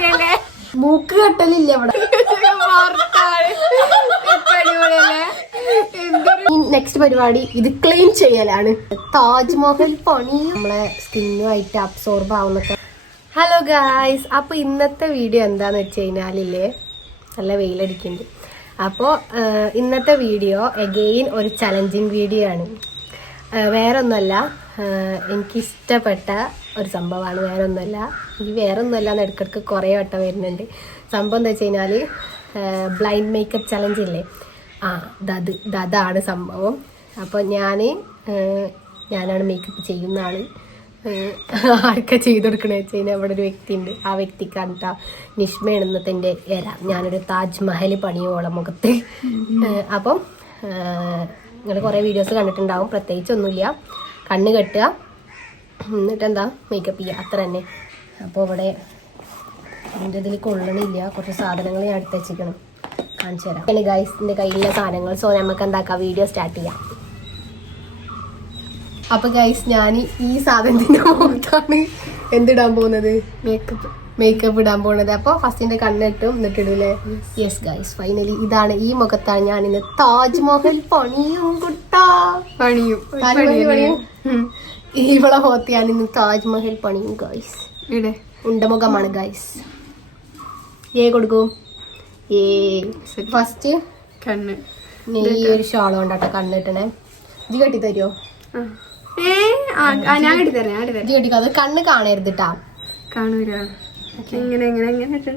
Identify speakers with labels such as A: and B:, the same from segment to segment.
A: അടിപൊളിയല്ലേ
B: മൂക്ക് കെട്ടലില്ല ഇവിടെ. നെക്സ്റ്റ് പരിപാടി. ഇത് ക്ലെയിം ചെയ്യലാണ്. താജ്മഹൽ പണി. നമ്മളെ സ്കിന്നുമായിട്ട് അബ്സോർബ് ആവുന്നൊക്കെ. ഹലോ ഗായ്സ് അപ്പൊ ഇന്നത്തെ വീഡിയോ എന്താന്ന് വെച്ച് കഴിഞ്ഞാലില്ലേ നല്ല വെയിലടിക്കുന്നുണ്ട്. അപ്പോൾ ഇന്നത്തെ വീഡിയോ എഗെയിൻ ഒരു ചലഞ്ചിങ് വീഡിയോ ആണ്. വേറൊന്നുമല്ല. എനിക്ക് എനിക്കിഷ്ടപ്പെട്ട ഒരു സംഭവമാണ് വേറൊന്നുമല്ല. ഈ വേറൊന്നുമല്ല എന്ന് ഇടയ്ക്കിടയ്ക്ക് കുറേ വട്ടം വരുന്നുണ്ട്. സംഭവം എന്താ വെച്ച് കഴിഞ്ഞാൽ ബ്ലൈൻഡ് മേക്കപ്പ് ചലഞ്ച് ഇല്ലേ? ആ ദത് ദതാണ് സംഭവം. അപ്പോൾ ഞാൻ ഞാനാണ് മേക്കപ്പ് ചെയ്യുന്ന ആൾ ആർക്ക ചെയ്ത് കൊടുക്കണ വെച്ച് കഴിഞ്ഞാൽ അവിടെ ഒരു വ്യക്തി ഉണ്ട് ആ വ്യക്തിക്കാണ് കേട്ടോ നിഷ്മ എണ്ണത്തിന്റെ ഇര ഞാനൊരു താജ്മഹൽ പണിയോളം മുഖത്ത്. അപ്പം നിങ്ങൾ കുറേ വീഡിയോസ് കണ്ടിട്ടുണ്ടാവും. പ്രത്യേകിച്ചൊന്നുമില്ല. കണ്ണ് കെട്ടുക. എന്നിട്ട് എന്താ മേക്കപ്പ് ചെയ്യുക. അത്ര തന്നെ. അപ്പോൾ ഇവിടെ എന്റെ ഇതിൽ കൊള്ളണില്ല. കുറച്ച് സാധനങ്ങൾ ഞാൻ അടുത്ത് വെച്ചിരിക്കണം. കാണിച്ചു തരാം. ഗൈസിന്റെ കയ്യിലുള്ള സാധനങ്ങൾ. സോ നമുക്ക് എന്താക്കാം? വീഡിയോ സ്റ്റാർട്ട് ചെയ്യാം. അപ്പൊ ഗൈസ് ഞാൻ ഈ സാധനത്തിന്റെ മുഖത്താണ് എന്തിടാൻ പോകുന്നത്? മേക്കപ്പ് മേക്കപ്പ് ഇടാൻ പോണത്. അപ്പോൾ ഫസ്റ്റിന്റെ കണ്ണിട്ടും എന്നിട്ട് ഇടൂലേ യെസ് ഗൈസ് ഫൈനലി ഇതാണ് ഈ മുഖത്താണ് ഞാൻ ഇന്ന് താജ്മഹൽ പണിയും കുട്ടാ.
A: പണിയും.
B: പണിയും ഇവളെ മുഖത്ത് ഞാൻ ഇന്ന് താജ്മഹൽ പണിയും ഗൈസ്
A: ഇവിടെ
B: ഉണ്ടമുഖമാണ് ഗൈസ് ഏ കൊടുക്കും. ഏ. ഫസ്റ്റ്
A: കണ്ണ്.
B: ഈ ഒരു ഷോൾ കൊണ്ടാട്ടോ കണ്ണിട്ടണേ. ഇത് കെട്ടി തരുമോ
A: ഞാൻ കെട്ടി തരാം
B: ഇത് കെട്ടിക്കോ? അത് കണ്ണ് കാണരുത് കേട്ടാ
A: കാണൂല. ഇങ്ങനെ ഇങ്ങനെ ഇട്ടേ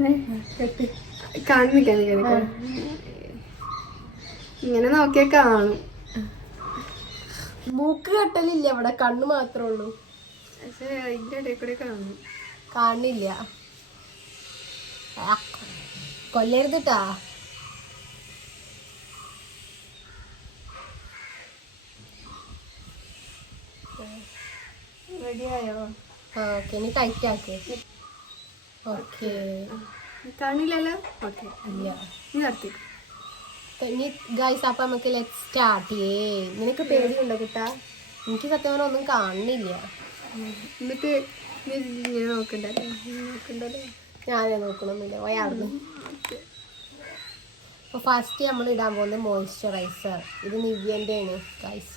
A: കാണിക്കാൻ ഇങ്ങനെ നോക്കിയാ കാണും.
B: മൂക്ക് കട്ടലില്ല ഇവിടെ കണ്ണ് മാത്രമേ ഉള്ളൂ.
A: പക്ഷെ അതിന്റെ ഇടയിൽ കൂടെ കാണും.
B: കാണില്ല. കൊല്ലരുതിട്ടാ?
A: റെഡിയായോ
B: ഓക്കെ ഇനി ടൈറ്റ് ആക്ക്. ഓക്കെ.
A: കാണില്ലല്ലോ ഓക്കെ.
B: ഇല്ല.
A: നീ നിർത്തി.
B: ഇനി ഗൈസ് അപ്പം നമുക്ക് ലെറ്റ് സ്റ്റാർട്ട് ചെയ്യേ നിനക്ക് പേടിയുണ്ടോ കിട്ടാ? എനിക്ക് സത്യം പറഞ്ഞാൽ ഒന്നും കാണുന്നില്ല.
A: എന്നിട്ട് ഇങ്ങനെ നോക്കണ്ടല്ലേ? നോക്കണ്ടല്ലേ
B: ഞാനേ നോക്കണമെന്നില്ല പോയാർന്നു അപ്പൊ ഫസ്റ്റ് നമ്മൾ ഇടാൻ പോകുന്നത് മോയ്സ്ചറൈസർ ഇത് നിവ്യന്റെ ആണ് ഗൈസ്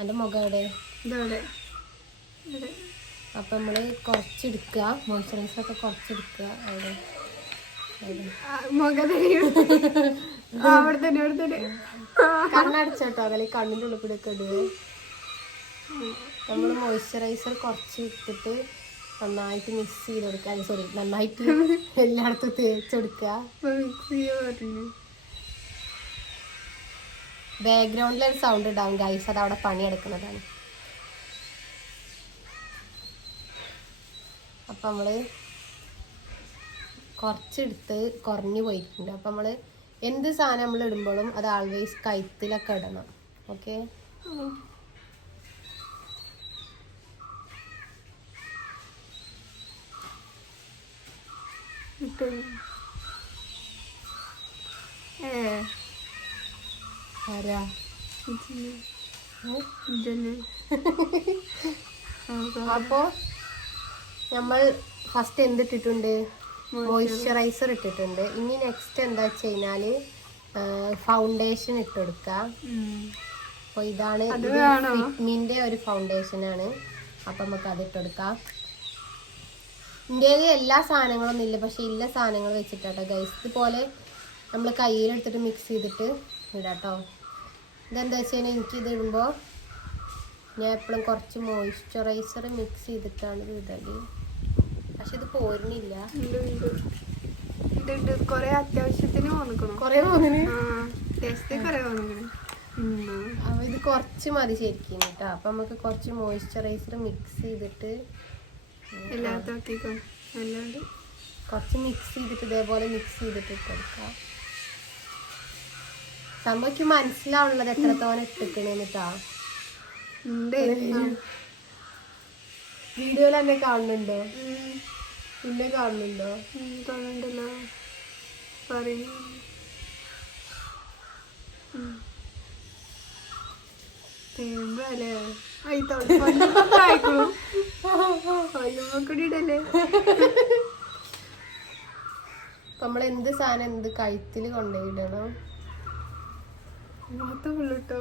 B: എന്റെ മുഖം എവിടെ?
A: ഇതവിടെ.
B: അപ്പൊ നമ്മൾ കുറച്ചെടുക്കുക. മോയ്സ്ചറൈസർ ഒക്കെ കുറച്ചെടുക്കുക. അവിടെ. കണ്ണടച്ചോട്ടോ. അതല്ലേ കണ്ണിന്റെ ഉള്ളിൽ കൂടെ ഇടുക. നമ്മൾ മോയ്സ്ചറൈസർ കുറച്ച് ഇട്ടിട്ട് നന്നായിട്ട് മിക്സ് ചെയ്ത് കൊടുക്കുക. സോറി നന്നായിട്ട് എല്ലായിടത്തും തേച്ചെടുക്കുക
A: മിക്സ്
B: ബാക്ക്ഗ്രൗണ്ടിൽ ഒരു സൗണ്ട് ഇടാം ഗൈസ് അത് അവിടെ പണിയെടുക്കുന്നതാണ്. അപ്പം നമ്മൾ കുറച്ചെടുത്ത് കുറഞ്ഞു പോയിട്ടുണ്ട്. അപ്പം നമ്മൾ എന്ത് സാധനം നമ്മൾ ഇടുമ്പോഴും അത് ആൾവേസ് കൈത്തിലൊക്കെ ഇടണം. ഓക്കെ
A: അപ്പോ
B: ആരാ. ഏ?
A: ഇജ്ജന്നെ. ആ, ആ.
B: അപ്പോൾ നമ്മൾ ഫസ്റ്റ് എന്തിട്ടിട്ടുണ്ട്? മോയ്സ്ചറൈസർ ഇട്ടിട്ടുണ്ട്. ഇനി നെക്സ്റ്റ് എന്താ വെച്ച് കഴിഞ്ഞാൽ ഫൗണ്ടേഷൻ ഇട്ട് കൊടുക്കുക അപ്പോൾ ഇതാണ്
A: മിന്റെ
B: ഫിറ്റ്മിന്റെ ഒരു ഫൗണ്ടേഷൻ ആണ്. അപ്പം നമുക്ക് അത് ഇട്ട് കൊടുക്കാം ഇന്ത്യയിൽ എല്ലാ സാധനങ്ങളൊന്നും ഇല്ല പക്ഷെ ഇല്ല സാധനങ്ങൾ വെച്ചിട്ടാട്ടോ ഗൈസ് ഇതുപോലെ നമ്മൾ കയ്യിലെടുത്തിട്ട് മിക്സ് ചെയ്തിട്ട് ഇടാട്ടോ. ഇതെന്താ വെച്ച് കഴിഞ്ഞാൽ എനിക്ക് ഇത് ഇടുമ്പോൾ ഞാൻ എപ്പോഴും കുറച്ച് മോയ്സ്ചറൈസർ മിക്സ് ചെയ്തിട്ടാണ് ഇത് ഇടൽ. പക്ഷെ ഇത് പോരുന്നില്ല.
A: കൊറേ അത്യാവശ്യത്തിന് വന്നിക്കണു.
B: കുറേ
A: ടേസ്റ്റ് കൊറേ വന്നിക്കണു. ഉം.
B: ഇത് കുറച്ച് മതി ശരിക്കും കേട്ടോ അപ്പൊ നമുക്ക് കുറച്ച് മോയ്സ്ചറൈസർ മിക്സ് ചെയ്തിട്ട്
A: എല്ലാത്തും ആക്കിക്കോ അല്ലാണ്ട്
B: കുറച്ച് മിക്സ് ചെയ്തിട്ട് ഇതേപോലെ മിക്സ് ചെയ്തിട്ട് കൊടുക്കാം സംഭവിക്ക് മനസ്സിലാവുള്ളത് എത്രത്തോളം ഇട്ടിക്കണേന്നിട്ടാ വീഡിയോയിൽ എന്നെ കാണുന്നുണ്ടോ. പിന്നെ കാണുന്നുണ്ടോ?
A: കാണുന്നുണ്ടല്ലോ. പറയും പറയുന്നു തേമ്പല്ലേ
B: നമ്മൾ എന്ത് സാധനം എന്ത് കഴുത്തിൽ കൊണ്ടുപോയിടണം?
A: മുഖത്ത് ഫുള്ളിട്ടോ?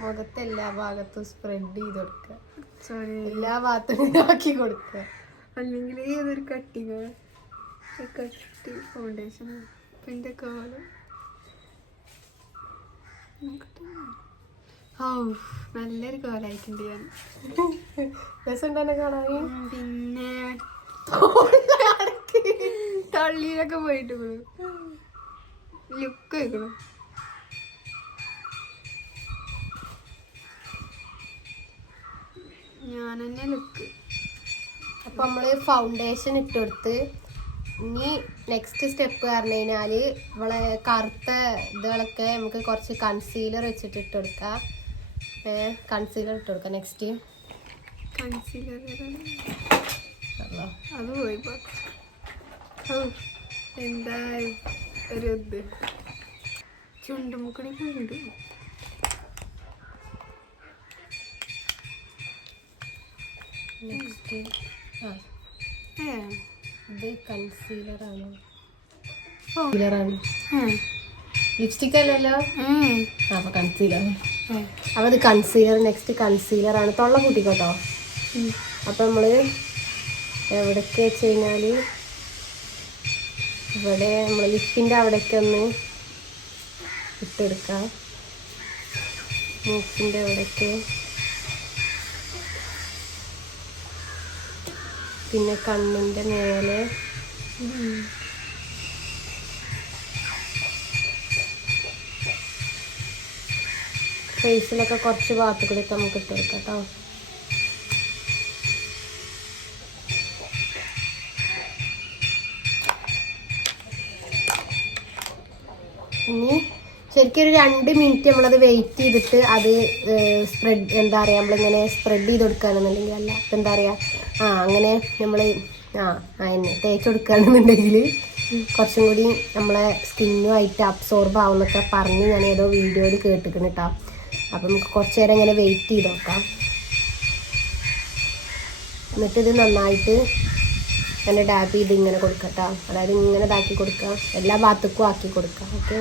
B: മുഖത്ത് എല്ലാ ഭാഗത്തും സ്പ്രെഡ് ചെയ്ത് കൊടുക്കുക
A: സോറി
B: എല്ലാ ഭാഗത്തും ഇതാക്കി കൊടുക്കുക
A: അല്ലെങ്കിൽ ഏതൊരു കട്ടിങ് കട്ടി ഫൗണ്ടേഷൻ എന്റെ കോലം ഓ നല്ലൊരു കോലായിട്ടുണ്ട് ഞാൻ.
B: രസമുണ്ടെന്നെ കാണാൻ.
A: പിന്നെ തള്ളിയിലൊക്കെ പോയിട്ട് ലുക്ക് വെക്കണം ഞാൻ തന്നെ ലുക്ക്
B: അപ്പൊ നമ്മൾ ഫൗണ്ടേഷൻ ഇട്ടെടുത്ത് ഇനി നെക്സ്റ്റ് സ്റ്റെപ്പ് പറഞ്ഞു കഴിഞ്ഞാൽ ഇവളെ കറുത്ത ഇതുകളൊക്കെ നമുക്ക് കുറച്ച് കൺസീലർ വെച്ചിട്ട് ഇട്ട് കൊടുക്കാം കൺസീലർ ഇട്ട് കൊടുക്കാം നെക്സ്റ്റ്
A: കൺസീലർ അത് പോയി എന്താ ഒരു ഇത്? ചുണ്ടുമുക്കണി ഉണ്ട്
B: നെക്സ്റ്റ് ഇത്
A: കൺസീലറാണ്.
B: ലിപ്സ്റ്റിക് അല്ലല്ലോ. ആ അപ്പൊ കൺസീലർ. അപ്പൊ ഇത് കൺസീലർ നെക്സ്റ്റ് കൺസീലർ ആണ്. തൊള്ള കൂട്ടിക്കോട്ടോ. അപ്പൊ നമ്മൾ എവിടേക്ക് വെച്ച് കഴിഞ്ഞാൽ ഇവിടെ നമ്മൾ ലിപ്പിന്റെ അവിടേക്ക് ഒന്ന് ഇട്ടെടുക്കാം. മൂക്കിന്റെ അവിടേക്ക് പിന്നെ കണ്ണിന്റെ മേലെ. ഫേസിലൊക്കെ കുറച്ച് ഭാഗത്ത് നമുക്ക് ഇട്ടെടുക്കാം കേട്ടോ ഇനി ശരിക്കും ഒരു രണ്ട് മിനിറ്റ് നമ്മളത് വെയിറ്റ് ചെയ്തിട്ട് അത് സ്പ്രെഡ് എന്താ പറയുക നമ്മളിങ്ങനെ സ്പ്രെഡ് ചെയ്ത് കൊടുക്കുകയാണെന്നുണ്ടെങ്കിൽ അല്ല ഇപ്പം എന്താ പറയുക ആ അങ്ങനെ നമ്മൾ ആ അതിനെ തേച്ച് കൊടുക്കുകയാണെന്നുണ്ടെങ്കിൽ കുറച്ചും കൂടി നമ്മളെ സ്കിന്നുമായിട്ട് അബ്സോർബ് ആവുമെന്നൊക്കെ പറഞ്ഞ് ഞാൻ ഏതോ വീഡിയോയിൽ കേട്ടിരിക്കുന്നു കേട്ടോ അപ്പം നമുക്ക് കുറച്ച് നേരം ഇങ്ങനെ വെയിറ്റ് ചെയ്ത് നോക്കാം. എന്നിട്ടിത് നന്നായിട്ട് അങ്ങനെ ഡാപ്പ് ചെയ്ത് ഇങ്ങനെ കൊടുക്കട്ടോ അതായത് ഇങ്ങനെ ഇതാക്കി കൊടുക്കുക എല്ലാ ഭാഗത്തേക്കും ആക്കി കൊടുക്കുക ഓക്കെ?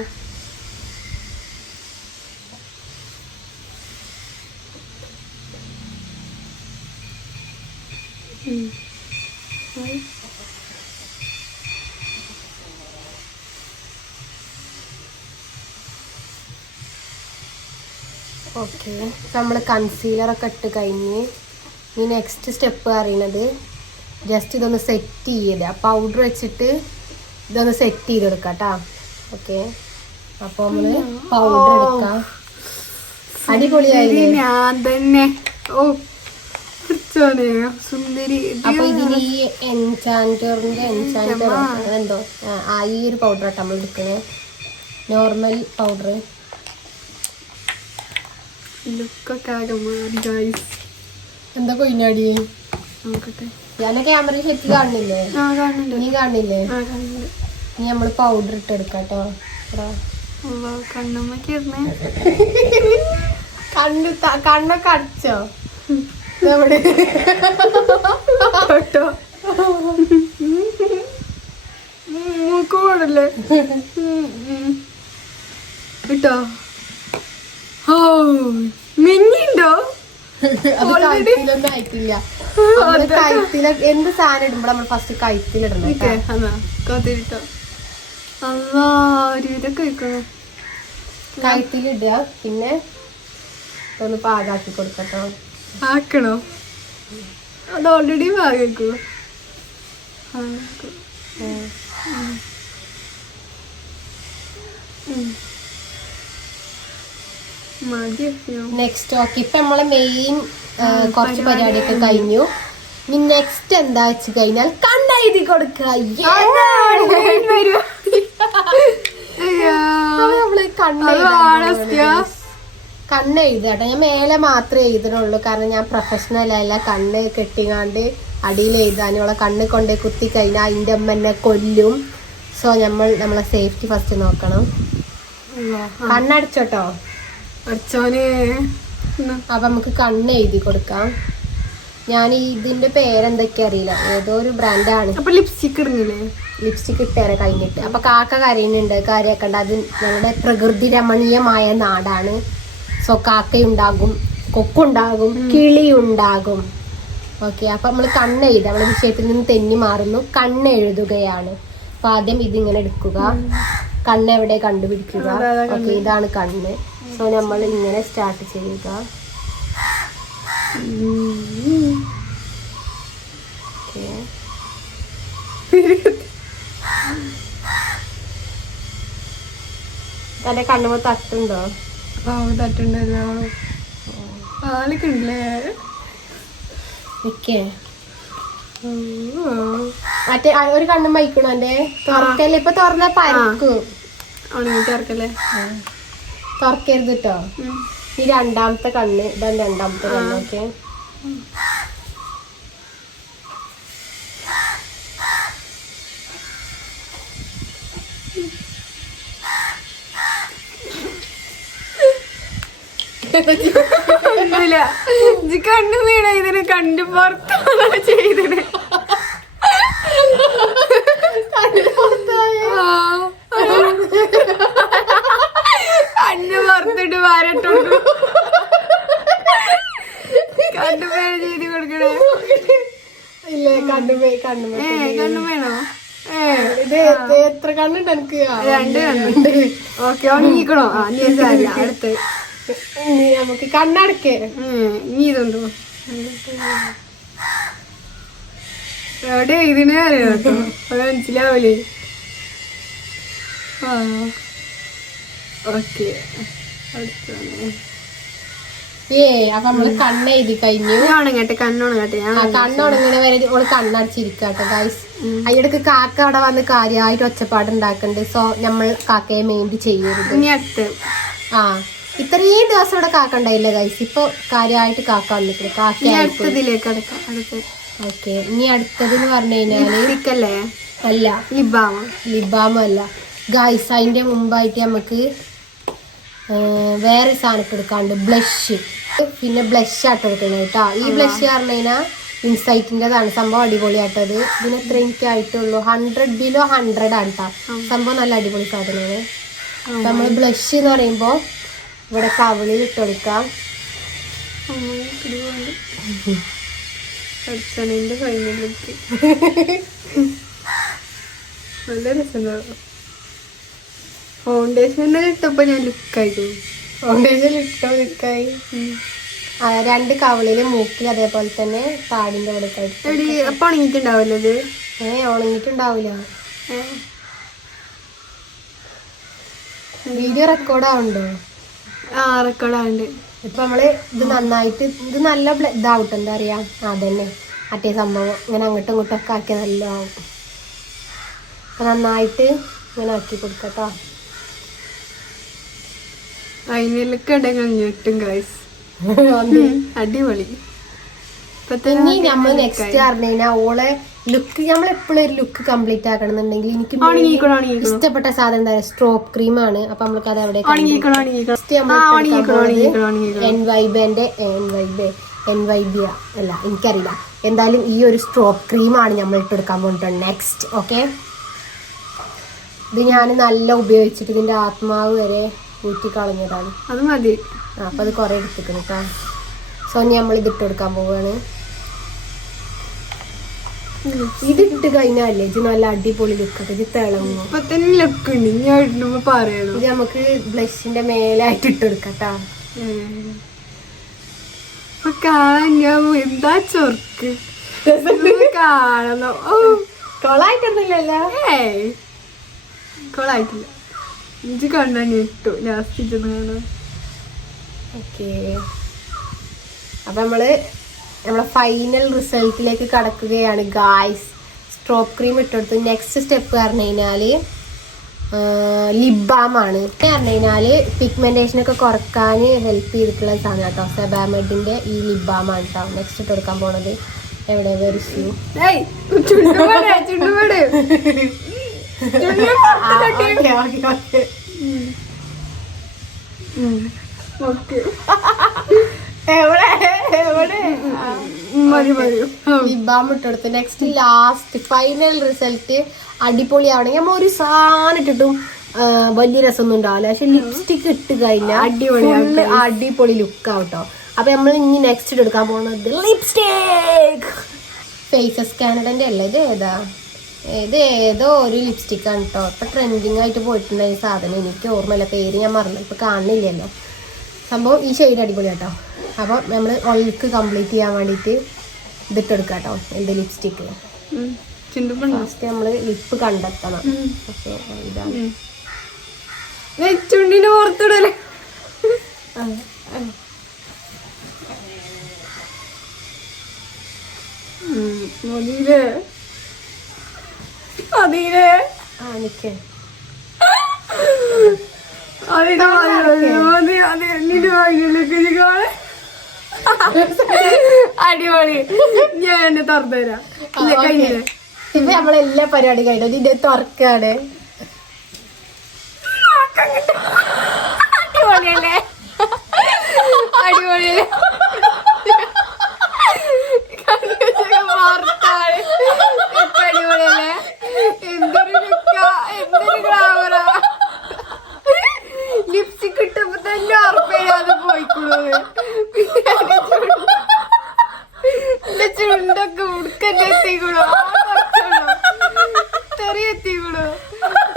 B: ഓക്കെ. നമ്മൾ കൺസീലറൊക്കെ ഇട്ട് കഴിഞ്ഞ് ഈ നെക്സ്റ്റ് സ്റ്റെപ്പ് പറയുന്നത് ജസ്റ്റ് ഇതൊന്ന് സെറ്റ് ചെയ്ത് പൗഡർ വെച്ചിട്ട് ഇതൊന്ന് സെറ്റ് ചെയ്ത് കൊടുക്കാം കേട്ടോ ഓക്കെ. അപ്പോൾ നമ്മൾ പൗഡർ എടുക്കാം.
A: അടിപൊളിയായി ഞാൻ തന്നെ. ഓ
B: അപ്പൊ ഇതിന് ഈ എൻചാന്ററിന്റെ എൻചാന്റർ എന്തോ? ആ, ഈ ഒരു പൗഡർ ആട്ടോ നമ്മൾ എടുക്കുന്നത് നോർമൽ പൗഡർ എന്താ കൊയിനാടി? ഞാൻ ക്യാമറയിൽ
A: ആ കാണുന്നുണ്ട്
B: നീ കാണില്ലേ? ഇനി നമ്മൾ പൗഡർ ഇട്ട് എടുക്കാം കണ്ണു കണ്ണൊക്കെ അടിച്ചോ?
A: കേട്ടോ മൂക്ക് പോടല്ലേ ഓ
B: എന്ത് സാധനം ഇടുമ്പോൾ നമ്മൾ ഫസ്റ്റ്
A: ഇതൊക്കെ വെക്കണം
B: പിന്നെ ഒന്ന് പാകാക്കി കൊടുക്കട്ടോ.
A: ആക്കണോ? അത് ഓൾറെഡി വാങ്ങിക്കൂ.
B: നെക്സ്റ്റ് ഓക്കെ ഇപ്പൊ നമ്മളെ മെയിൻ കുറച്ച് പരിപാടിയൊക്കെ കഴിഞ്ഞു. ഇനി നെക്സ്റ്റ് എന്താ വെച്ച് കഴിഞ്ഞാൽ കണ്ണെഴുതി കൊടുക്കുക. നമ്മളെ കണ്ണെഴുതി കണ്ണ് എഴുതാട്ടോ. ഞാൻ മേലെ മാത്രമേ എഴുതണുള്ളൂ. കാരണം ഞാൻ പ്രൊഫഷണലല്ല കണ്ണ് കെട്ടിങ്ങാണ്ട് അടിയിൽ എഴുതാനുള്ള കണ്ണ് കൊണ്ട് കുത്തി കഴിഞ്ഞാൽ അതിന്റെ അമ്മ എന്നെ കൊല്ലും. സോ നമ്മൾ നമ്മളെ സേഫ്റ്റി ഫസ്റ്റ് നോക്കണം. കണ്ണടച്ചോട്ടോ?
A: അച്ഛനെ
B: അപ്പൊ നമുക്ക് കണ്ണ് എഴുതി കൊടുക്കാം. ഞാൻ ഇതിന്റെ പേരെന്തൊക്കെ അറിയില്ല. ഏതോ ഒരു ബ്രാൻഡാണ്
A: അപ്പൊ ലിപ്സ്റ്റിക് ഇടുന്നില്ലേ?
B: ലിപ്സ്റ്റിക് ഇട്ടേരെ കഴിഞ്ഞിട്ട്. അപ്പൊ കാക്ക കരയുന്നുണ്ട്. കാര്യാക്കണ്ട. അത് ഞങ്ങളുടെ പ്രകൃതി രമണീയമായ നാടാണ്. സോ കാക്കയുണ്ടാകും കൊക്കുണ്ടാകും കിളിയുണ്ടാകും. ഓക്കെ അപ്പൊ നമ്മൾ കണ്ണെഴുതുക നമ്മൾ വിഷയത്തിൽ നിന്ന് തെന്നി മാറുന്നു. കണ്ണെഴുതുകയാണ് അപ്പൊ ആദ്യം ഇതിങ്ങനെ എടുക്കുക. കണ്ണ് എവിടെ കണ്ടുപിടിക്കുക? ഓക്കെ ഇതാണ് കണ്ണ്. സോ നമ്മൾ ഇങ്ങനെ സ്റ്റാർട്ട് ചെയ്യുക. തന്റെ കണ്ണുമ്പോ തട്ടുണ്ടോ?
A: ആ തട്ടുണ്ടല്ലോ ആളൊക്കെ ഉണ്ടല്ലേ
B: ഓക്കെ മറ്റേ ഒരു കണ്ണും വയ്ക്കണോ എന്റെ തുറക്കല്ലേ? ഇപ്പൊ തുറന്ന പരക്കും.
A: തുറക്കല്ലേ?
B: തുറക്കരുത് കേട്ടോ ഈ രണ്ടാമത്തെ കണ്ണ് ഇതാണ് രണ്ടാമത്തെ കണ്ണ് ഓക്കെ?
A: ഒന്നുമില്ല കണ്ണു വീണ ഇതിന് കണ്ടു പുറത്താണ് ചെയ്തത്? ആ. കണ്ണ് പുറത്തിട്ട് വരട്ടുള്ളൂ കണ്ണുമേണ ചെയ്ത് കൊടുക്കണേ.
B: ഇല്ല കണ്ണുമേ കണ്ണുമേ കണ്ണു
A: ഏ കണ്ണു വേണോ ഏ.
B: ഇത് എത്ര കണ്ണുണ്ട് എനിക്ക്?
A: രണ്ട് കണ്ണുണ്ട് ഓക്കെ ഉണങ്ങിക്കണോ? അടുത്ത്.
B: ഇനി നമുക്ക് കണ്ണടക്കേ.
A: ഇനി ഇതുണ്ടോ എവിടെ ഇതിനെ അറിയാം? കേട്ടോ അത് മനസ്സിലാവൂലേ? ആ. ഓക്കെ. അടുത്താണ്.
B: ഏ അപ്പൊ നമ്മൾ കണ്ണ് എഴുതി കഴിഞ്ഞു
A: ഉണങ്ങട്ടെ. കണ്ണുണങ്ങട്ടെ
B: കണ്ണുണങ്ങനെ വരെ ഓൾ കണ്ണടച്ചിരിക്കാട്ടോ ഗൈസ് അതിടക്ക് കാക്ക അവിടെ വന്ന് കാര്യമായിട്ട് ഒച്ചപ്പാട് ഉണ്ടാക്കണ്ട്. സോ നമ്മൾ കാക്കയെ മെയിന്റ് ചെയ്യരുത്. ആ. ഇത്രയും ദിവസം ഇവിടെ കാക്ക ഉണ്ടായില്ല ഗൈസ് ഇപ്പൊ കാര്യമായിട്ട് കാക്ക വന്നിട്ടുണ്ട്. കാക്ക
A: അടുത്തതിലേക്ക് അടുക്കാം അടുത്ത്.
B: ഓക്കെ ഇനി അടുത്തത് എന്ന് പറഞ്ഞു
A: കഴിഞ്ഞാൽ
B: അല്ല.
A: ലിബാമ.
B: ലിബാമ അല്ല. ഗൈസ് അതിന്റെ മുമ്പായിട്ട് നമുക്ക് വേറെ സാധനം എടുക്കാണ്ട് ബ്ലഷ് പിന്നെ ബ്ലഷ് ആട്ടോ എടുക്കുന്നത് കേട്ടോ. ഈ ബ്ലഷ് പറഞ്ഞു കഴിഞ്ഞാൽ ഇൻസൈറ്റിന്റെതാണ് സംഭവം അടിപൊളിയാട്ടത് ഇതിന് എത്ര എനിക്ക് ആയിട്ടുള്ളൂ. ഹൺഡ്രഡ് ബിലോ ഹൺഡ്രഡ് ആണ് കേട്ടോ സംഭവം നല്ല അടിപൊളി സാധനമാണ്. നമ്മൾ ബ്ലഷ് എന്ന് പറയുമ്പോൾ ഇവിടെ കവിളിൽ ഇട്ടെടുക്കാം
A: അച്ഛനെ ഫൈനലിലേക്ക് നല്ല രസമുണ്ടാവും ഫൗണ്ടേഷൻ ഇട്ടപ്പോ ഞാൻ ലുക്കായി
B: ഫൗണ്ടേഷൻ ഇട്ടോ ലുക്കായി രണ്ട് കവിളിൽ മൂക്കിൽ അതേപോലെ തന്നെ താടിന്റെ അവിടെ കഴിച്ചു
A: എടി അപ്പൊ ഉണങ്ങിട്ടുണ്ടാവില്ല ഇത്?
B: ഏ ഉണങ്ങിട്ടുണ്ടാവില്ല വീഡിയോ റെക്കോർഡ് ആവുന്നുണ്ടോ?
A: റെക്കോർഡാണ്ട്
B: ഇപ്പൊ നമ്മൾ ഇത് നന്നായിട്ട് ഇത് നല്ല ഇതാവട്ടെ എന്താ പറയാ? അതന്നെ. മറ്റേ സംഭവം. ഇങ്ങനെ അങ്ങോട്ടും ഇങ്ങോട്ടും ഒക്കെ ആക്കിയ നല്ല ആവും അപ്പൊ നന്നായിട്ട് ഇങ്ങനെ ആക്കി കൊടുക്കട്ടോ.
A: ഫൈനലൊക്കെ ഉണ്ടെങ്കിൽ ഞെട്ടും ഗൈസ് അടിപൊളി. ഇപ്പൊ
B: ഇനി നമ്മൾ നെക്സ്റ്റ് കഴിഞ്ഞാൽ ഓളെ ലുക്ക് നമ്മൾ എപ്പോഴും ഒരു ലുക്ക് കംപ്ലീറ്റ് ആക്കണം എന്നുണ്ടെങ്കിൽ എനിക്ക് ഇഷ്ടപ്പെട്ട സാധനം എന്താ പറയുക? സ്ട്രോപ്പ് ആണ്. അപ്പൊ നമ്മൾക്ക് അത്
A: അവിടെ
B: എൻ വൈബന്റെ എൻ വൈബ് എൻ വൈബിയ അല്ല എനിക്കറിയില്ല. എന്തായാലും ഈ ഒരു സ്ട്രോപ്പ് ക്രീമാണ് നമ്മൾ ഇട്ട് എടുക്കാൻ പോകുന്നത് നെക്സ്റ്റ് ഓക്കെ ഇത് ഞാൻ നല്ല ഉപയോഗിച്ചിട്ട് ഇതിന്റെ ആത്മാവ് വരെ ഊറ്റി കളഞ്ഞതാണ്.
A: അത് മതി.
B: അപ്പൊ അത് കുറെ എടുത്തിക്കണം കേട്ടോ സോ നമ്മൾ ഇത് ഇട്ടെടുക്കാൻ പോവുകയാണ് ഇത് ഇട്ട് കഴിഞ്ഞാലേ ഇത് നല്ല അടിപൊളി ലുക്കൊക്കെ ഇത് തിളങ്ങും.
A: ഇപ്പൊ തന്നെ ലുക്ക് ഉണ്ട് ഞാൻ ഇടുമ്പോ പറയണോ.
B: ഇത് നമുക്ക് ബ്ലഷിന്റെ മേലായിട്ട് ഇട്ടെടുക്കട്ടാ കേട്ടോ
A: ഇപ്പൊ കാണാൻ ഞാൻ എന്താ ചൊർക്ക്? കാണണം. ഓ.
B: കൊളായിട്ടൊന്നുമില്ലല്ലോ.
A: ഏയ്. കൊളായിട്ടില്ല. ഇഞ്ചി കണ്ടാ ലാസ്റ്റ്
B: ഓക്കേ. അപ്പൊ നമ്മൾ നമ്മളെ ഫൈനൽ റിസൾട്ടിലേക്ക് കടക്കുകയാണ് ഗായ്സ് സ്ട്രോപ്പ് ക്രീം ഇട്ടെടുത്തു. നെക്സ്റ്റ് സ്റ്റെപ്പ് പറഞ്ഞു കഴിഞ്ഞാൽ ലിബാമാണ് ആണ്. പറഞ്ഞു കഴിഞ്ഞാൽ പിഗ്മെന്റേഷനൊക്കെ കുറയ്ക്കാൻ ഹെൽപ്പ് ചെയ്തിട്ടുള്ള സാധനം കേട്ടോ. സെബാമെഡിന്റെ ഈ ലിബാമാണ് ആണ് കേട്ടോ. നെക്സ്റ്റ് ഇട്ട് കൊടുക്കാൻ പോണത് എവിടെ
A: വരിച്ചു ഓക്കെ.
B: ഇട്ടെടുത്ത് നെക്സ്റ്റ് ലാസ്റ്റ് ഫൈനൽ റിസൾട്ട് അടിപൊളിയാവണമെങ്കിൽ നമ്മൾ ഒരു സാധനം ഇട്ടിട്ടും വലിയ രസമൊന്നും ഉണ്ടാവില്ല. പക്ഷെ ലിപ്സ്റ്റിക് ഇട്ട് കഴിഞ്ഞാൽ അടിപൊളി അടിപൊളി ലുക്ക് ആവട്ടോ അപ്പൊ നമ്മൾ ഇനി നെക്സ്റ്റ് എടുക്കാൻ പോകുന്നത് ലിപ്സ്റ്റിക് ഫേസസ് കാനഡന്റെ അല്ല? ഇത് ഏതാ? ഇത് ഏതോ ഒരു ലിപ്സ്റ്റിക് ആണ് കേട്ടോ ഇപ്പൊ ട്രെൻഡിങ് ആയിട്ട് പോയിട്ടുണ്ടായി സാധനം. എനിക്ക് ഓർമ്മയില്ല. പേര് ഞാൻ മറന്നു. ഇപ്പൊ കാണുന്നില്ലല്ലോ. സംഭവം ഈ ഷെയ്ഡ് അടിപൊളി കേട്ടോ അപ്പൊ നമ്മൾ ഒഴുക്ക് കംപ്ലീറ്റ് ചെയ്യാൻ വേണ്ടിയിട്ട് ഇതിട്ടെടുക്കുക കേട്ടോ എന്ത് ലിപ്സ്റ്റിക്ക് ഫസ്റ്റ് നമ്മൾ ലിപ്പ് കണ്ടെത്തണം. ഇതാണ് ആ നിക്കേ.
A: അതിന്റെ കാണെ അടിപൊളി. ഞാൻ എന്നെ തുറന്നുതരാം. കഴിഞ്ഞില്ലേ?
B: ഇപ്പൊ നമ്മളെല്ലാ പരിപാടി കഴിഞ്ഞു. ഇതിന്റെ തുറക്കാണ്.
A: അടിപൊളിയല്ലേ? അടിപൊളിയല്ലേ? അടിപൊളിയല്ലേ? എന്തൊരു എന്തൊരു ഗ്ലാമറാ? തന്നെ ഉറപ്പില്ലാതെ പോയിക്കുള്ളത് എന്റെ ചുണ്ടൊക്കെ ഉടുക്കന്നെ എത്തിക്കണോ തെറി എത്തിക്കണോ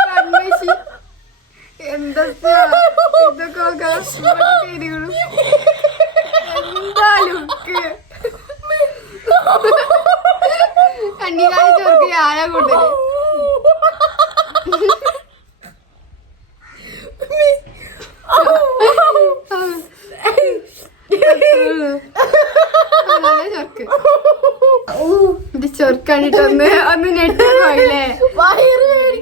A: കണ്ണേശി എന്താ ഇതൊക്കെ കഷ്ടപ്പെട്ടിരിക്കണു എന്താ ലുക്ക്? കണ്ണിക്കാലി ചോർക്ക് ഞാനാ കൂടുതൽ? നല്ല ഇത് ചൊർക്ക് കണ്ടിട്ട് ഒന്ന് ഒന്ന് നെട്ടി പോയില്ലേ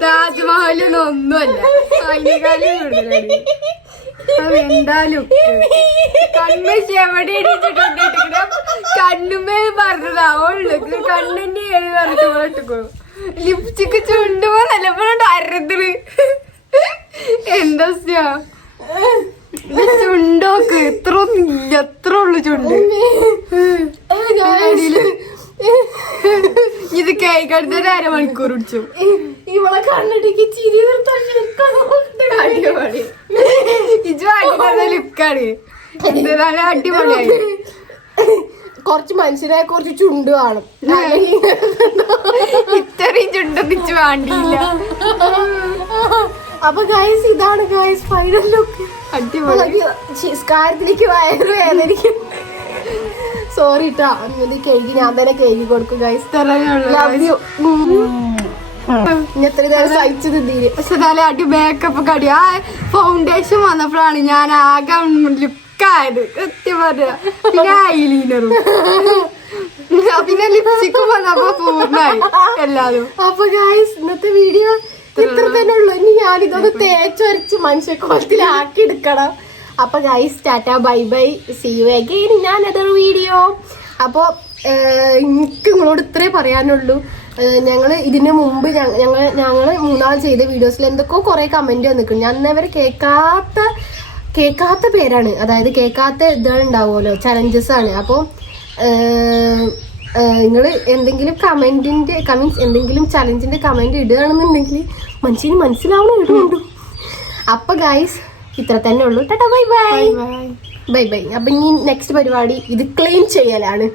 A: താജ്മഹലൊന്നും ഒന്നുമല്ല. അതിനേക്കാളും കൂടുതലാണ് അത് എന്താ ലുക്ക് കൺമശി എവിടെ ഇടിച്ചിട്ടുണ്ട്? കണ്ണുമേ പറഞ്ഞതാ. ഉള്ളു കണ്ണിന്റെ ഏഴ് പറഞ്ഞിട്ട് പോയിട്ടിക്കോ ലിപ്സ്റ്റിക്ക് ചുണ്ടുപോ നല്ലപ്പോഴുണ്ട് അരത്തിൽ എന്താ ചുണ്ടോക്ക് എത്ര എത്ര ഉള്ളു ചുണ്ട്? ഇത് കേൾക്കടുത്ത അരമണിക്കൂർ പിടിച്ചു.
B: ഇവളെ കണ്ടിട്ട് ചിരി
A: അടിപൊളി. ഇജു അടിപൊളി ലുക്കാണ് എന്താണ് അടിപൊളിയായി.
B: കുറച്ച് മനുഷ്യരായ കുറച്ച് ചുണ്ട് കാണും
A: ഇത്രയും ചുണ്ടൊന്നിച്ച് വേണ്ടിയില്ല.
B: അപ്പൊ ഗൈസ് ഇതാണ് ഗൈസ് ഫൈനൽ ലുക്ക് കാര്യത്തിലേക്ക് വയറ് വേദനിക്കും. സോറി ട്ടാ. ഇത് കഴുകി ഞാൻ തന്നെ കേക്ക് കൊടുക്കും ഗൈസ് എത്ര നേരം സഹിച്ചു തിന്നീര്
A: പക്ഷെ നല്ല അടി മേക്കപ്പ് കടി ആ ഫൗണ്ടേഷൻ വന്നപ്പോഴാണ് ഞാൻ ആകെ ലുക്കായത്. കൃത്യം പറയാ പിന്നെ ഐലീനറും പിന്നെ ലിപ്സ്റ്റിക്കും വന്നപ്പോ പൂർണമായി എല്ലാതും.
B: അപ്പൊ ഗൈസ് ഇന്നത്തെ വീഡിയോ ഇത്ര തന്നെ ഉള്ളു ഇനി ഞാൻ ഇതൊന്ന് തേച്ചൊരച്ച് മനുഷ്യ കോലത്തിലാക്കി എടുക്കണം അപ്പൊ guys tata bye bye. See you again ഞാൻ അതൊരു വീഡിയോ അപ്പോ എനിക്ക് നിങ്ങളോട് ഇത്രേ പറയാനുള്ളൂ. ഞങ്ങൾ ഇതിന് മുമ്പ് ഞങ്ങൾ ഞങ്ങൾ മൂന്നാൾ ചെയ്ത വീഡിയോസിൽ എന്തൊക്കെയോ കുറെ കമന്റ് വന്നിട്ടുണ്ട്. ഞാൻ ഇന്നേ വരെ കേൾക്കാത്ത കേൾക്കാത്ത പേരാണ്. അതായത് കേൾക്കാത്ത ഇതുണ്ടാവുമല്ലോ ചലഞ്ചസ് ആണ്. അപ്പോൾ നിങ്ങൾ എന്തെങ്കിലും കമന്റിന്റെ കമൻസ് എന്തെങ്കിലും ചലഞ്ചിന്റെ കമന്റ് ഇടുകയാണെന്നുണ്ടെങ്കിൽ മനുഷ്യന് മനസ്സിലാവണം ഇടുന്നുണ്ട് അപ്പൊ ഗായ്സ് ഇത്ര തന്നെ ഉള്ളൂ. ടാ ബൈ
A: ബൈ.
B: Bye bye. അപ്പൊ ഇനി നെക്സ്റ്റ് പരിപാടി ഇത് ക്ലെയിം ചെയ്യലാണ്.